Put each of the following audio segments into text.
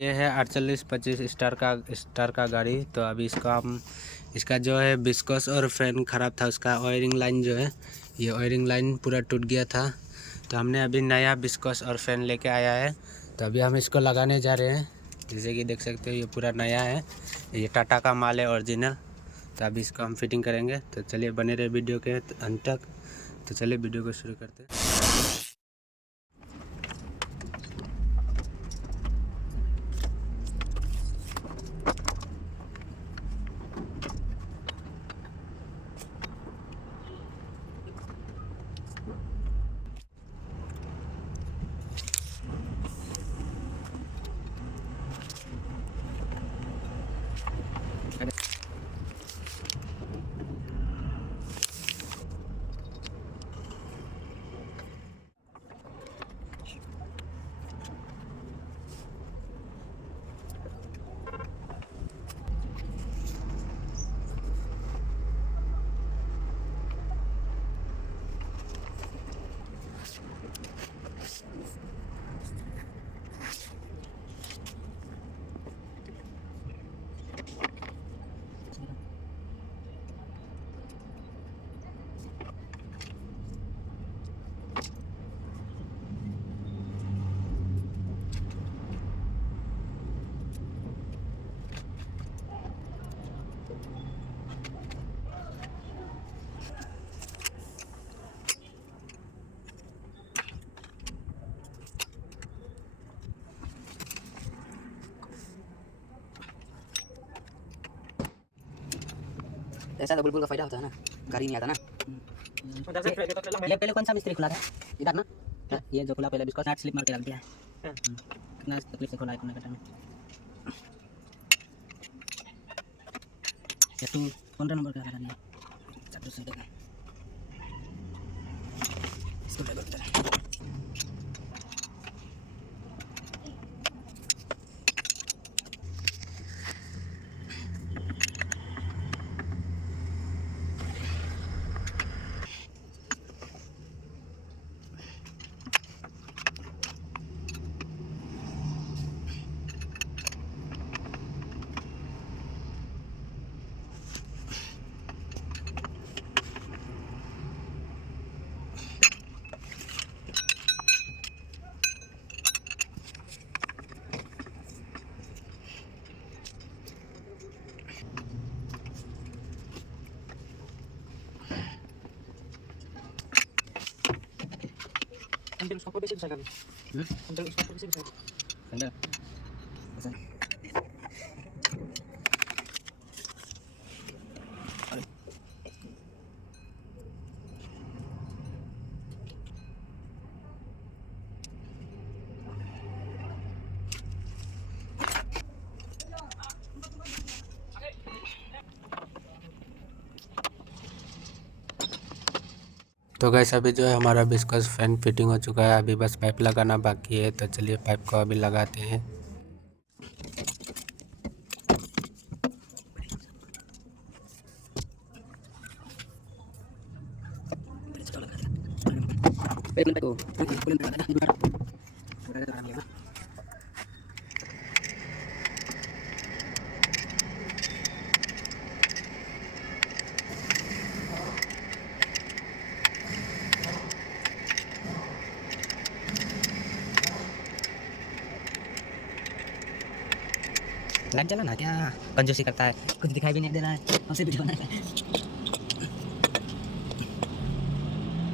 ये है 4825 स्टार का गाड़ी। तो अभी इसका जो है बिस्कस और फैन ख़राब था। उसका वायरिंग लाइन जो है, ये वायरिंग लाइन पूरा टूट गया था। तो हमने अभी नया बिस्कस और फैन लेके आया है। तो अभी हम इसको लगाने जा रहे हैं। जैसे कि देख सकते हो ये पूरा नया है, ये टाटा का माल है ओरिजिनल। तो अभी इसको हम फिटिंग करेंगे। तो चलिए बने रहे वीडियो के अंत तक। तो चलिए वीडियो को शुरू करते हैं। ऐसा तो बुलबुल का फायदा होता है ना, गाड़ी नहीं आता ना। ये पहले कौन सा मिस्त्री खुला था इधर ना? ये जो खुला पहले इसको 60 स्लिप मार के रख दिया है। कितना तकलीफ से खुला है खुलने का टाइम। ये तो 15 नंबर का है नहीं सब दूसरे का इसको ड्राइवर की तरह। अंदर उसको कैसे घुसा कभी? अंदर उसको कैसे घुसा? अंदर ऐसा तो गैस अभी जो है हमारा बिस्कस फैन फिटिंग हो चुका है। अभी बस पाइप लगाना बाकी है। तो चलिए पाइप को अभी लगाते हैं। पेमेंट को पेमेंट करना है ना। लग जाना ना, क्या कंजूसी करता है, कुछ दिखाई भी नहीं दे रहा है, हमसे वीडियो बना है।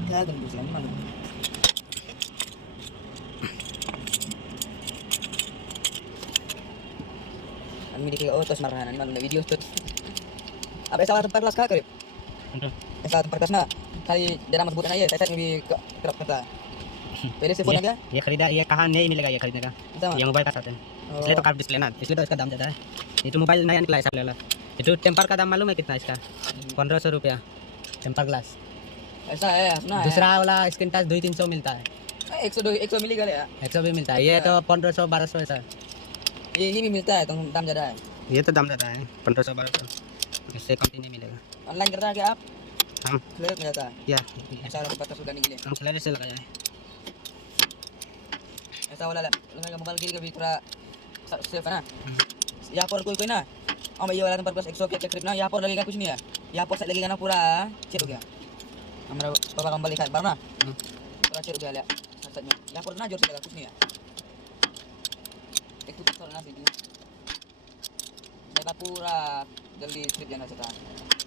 क्या कंजूसी है मालूम। आदमी देखिएगा और तो मार रहा है, नहीं मालूम वीडियो तो। अब ऐसा वाला तो क्लास क्या करे, ऐसा तो प्रकाश ना खाली जरा मजबूत है ना, ये ऐसा में भी करप करता है। पहले से फोन आ गया, ये खरीदा, ये कहाँ नहीं मिलेगा ये खरीदने का, ये मोबाइल का साथ है इसलिए तो कार्ड डिस्प्ले ना, इसलिए तो इसका दाम ज़्यादा है। ये तो मोबाइल नया निकला है सब लेला। ये तो टेम्पर का दाम मालूम है कितना इसका? 1500 रुपया टेम्पर ग्लास। ऐसा है अपना दूसरा वाला स्क्रीन टच 200-300 मिलता है। 100 मिलेगा, 100 भी मिलता है। ये तो 1500-1200 ऐसा ये भी मिलता है, तो दाम ज़्यादा है। ये तो दाम ज़्यादा है 1500-1200, इससे कम नहीं मिलेगा। ऑनलाइन करता है क्या आप? हम फ्लैट में जाता है क्या ऐसा पता सुधारने के लिए हम फ्लैट से लगा जाए। ऐसा वाला लगाएगा मोबाइल के लिए कभी थोड़ा सेफ है ना। यहाँ पर कोई कोई ना हम ये वाला नंबर प्लस 100 के ट्रिप ना, यहाँ पर लगेगा कुछ नहीं है, यहाँ पर लगेगा ना पूरा चेक हो गया हमारा पापा कंबल लिखा है बार ना पूरा चेक हो गया सच में, यहाँ पर ना जोर से लगा कुछ नहीं है, एक तो ना सीधी देखा पूरा जल्दी ट्रिप जाना चाहता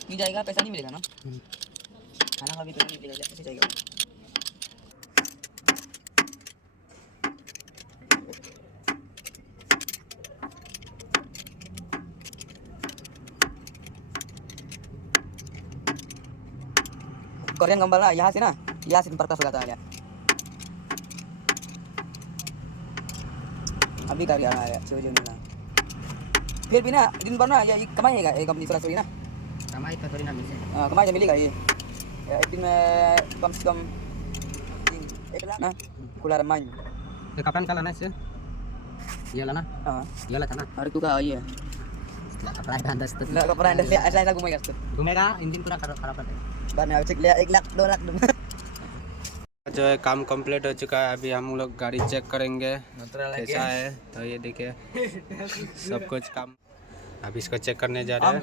नहीं जाएगा, पैसा नहीं मिलेगा ना, खाना का भी तो नहीं मिलेगा, कैसे जाएगा। कोरियन कंबल ना यहाँ से प्रकाश हो जाता है अभी कर रहा है जो मिला, फिर भी ना दिन भर ना ये कमाएगा ये कंपनी थोड़ी ना, कमाई तो थोड़ी ना मिलती है। कमाई तो मिलेगा ये एक दिन में कम से कम 1 लाख ना खुला रमान। तो कपड़ा निकाला ना इससे, ये लाना, हाँ ये ला था ना, और तू का ये कपड़ा है 10 तो कपड़ा इंडस्ट्री ऐसा घूमेगा घूमेगा, इंजन पूरा खराब रहता है। बाद में चेक लिया 1 लाख 2 लाख जो है काम कंप्लीट हो चुका है, अभी हम लोग गाड़ी चेक करेंगे कैसा है, तो ये देखिए सब कुछ काम, अभी इसको चेक करने जा रहे हैं।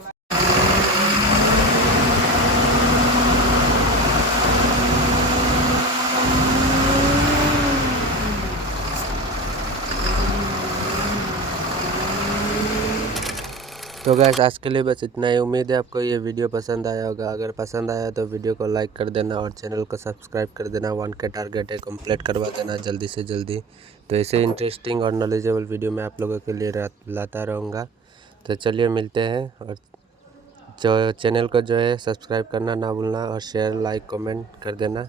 तो गैस आज के लिए बस इतना ही, उम्मीद है आपको ये वीडियो पसंद आया होगा, अगर पसंद आया तो वीडियो को लाइक कर देना और चैनल को सब्सक्राइब कर देना, 1 के टारगेट है, कंप्लीट करवा देना जल्दी से जल्दी। तो ऐसे इंटरेस्टिंग और नॉलेजेबल वीडियो मैं आप लोगों के लिए लाता रहूँगा। तो चलिए मिलते हैं, और जो चैनल को जो है सब्सक्राइब करना ना भूलना और शेयर लाइक कमेंट कर देना।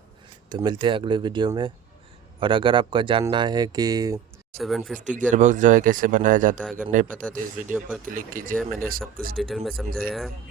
तो मिलते हैं अगले वीडियो में। और अगर आपको जानना है कि 750 गियरबॉक्स जो है कैसे बनाया जाता है, अगर नहीं पता तो इस वीडियो पर क्लिक कीजिए, मैंने सब कुछ डिटेल में समझाया है।